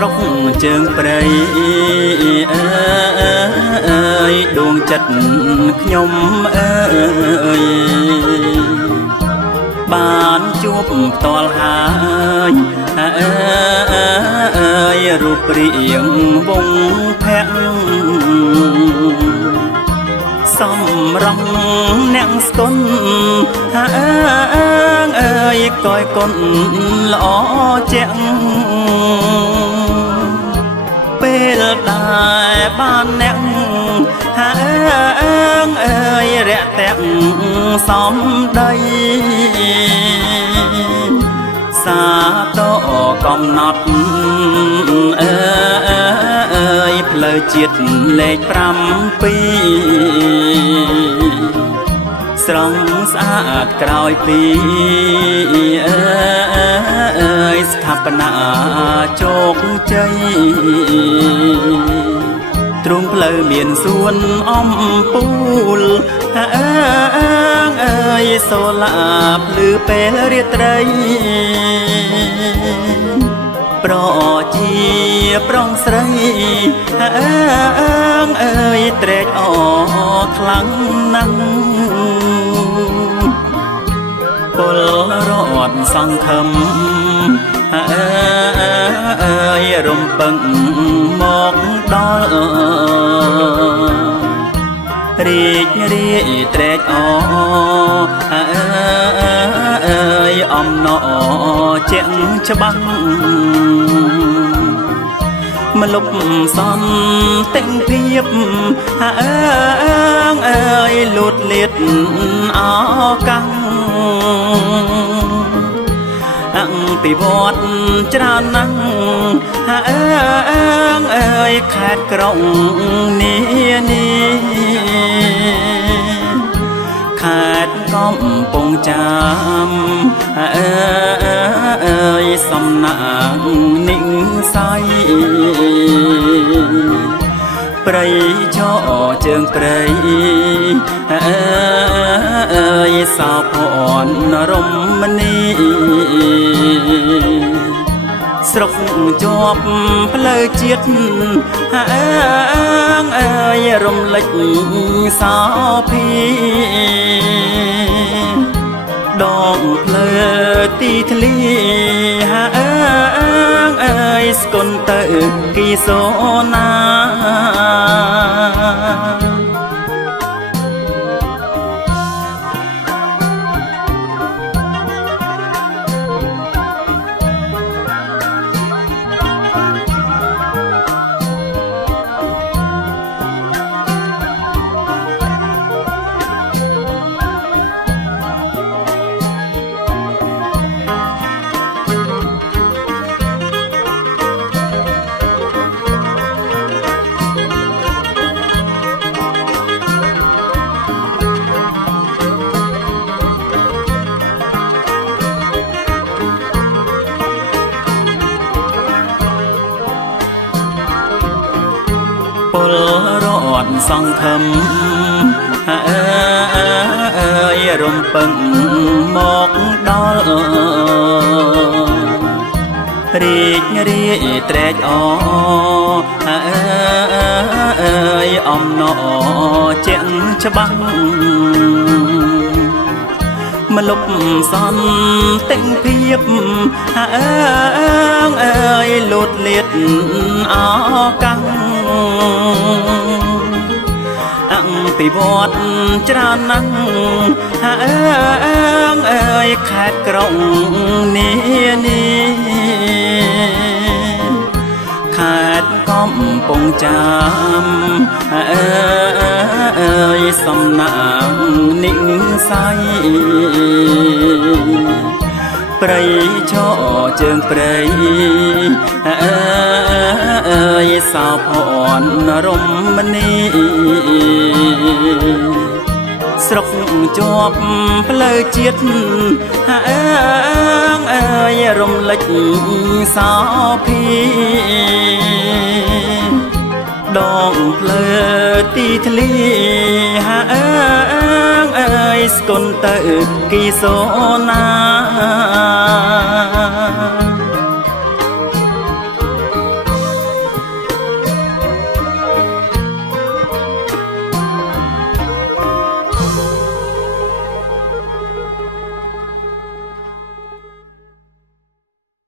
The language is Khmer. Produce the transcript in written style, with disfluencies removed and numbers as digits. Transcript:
ស្រុកជើងព្រៃអើយដួងចិត្តខ្ញុំអើយបានជួបផ្ទាល់ហើយអើយរូបរាងវងភ័ក្រសំរងអ្នកស្គន់អើយកយគុណល្អជាងពេលដែលបានអ្នកអើយរយៈទាំងសំដីសាទរកំណត់អើយផ្លូវជាតិលេខ7ស្រង់ស្អាតក្រោយពីអើយស្ថាបនាជោគជ័យទ្រង់ផ្លូវមានសួនអំពូលអើយសូឡាភ្លឺពេលរាត្រីប្រជាប្រុងស្រីអើយត្រេកអរខ្លាំងណាស់ពលរដ្ឋសង្ឃឹមអើយរំពឹងមកដល់រីករាយត្រេកអរអើយអំណរជាងច្បាស់មលុបសន្តិភាពអើយលូតលាតអកាំងអង្គពិវត្តច្រើនណាស់អើយខេត្តក្រុងនានាខេត្តកំពង់ចាមអើយសំណាងនិស័យព្រៃឈរជើងព្រៃអើយសោភ័ណ្ឌរមណីស្រុកជាប់ផ្លូវជាតិអើយរំលេចសោភីដងផ្លូវទីធ្លីអើយស្គន់ទៅគីសូណាពលរដ្ឋសង្ឃឹមអើយរំពឹងមកដល់រីករាយត្រេកអរអើយអំណរជាងច្បាស់មលុបសន្តិភាពអើយលូតលាតអកាំងអង្គពិវត្តច្រើនណាស់អើយខេត្តក្រុងនានាខេត្តកំពង់ចាមអើយសំណាងនិស័យព្រៃឈរជើងព្រៃអើយសោភ័ណ្ឌរមណីស្រុកជាប់ផ្លូវជាតិអើយរំលេចសោភីដងផ្លូវទីធ្លីអើយស្គន់ទៅគីសូណា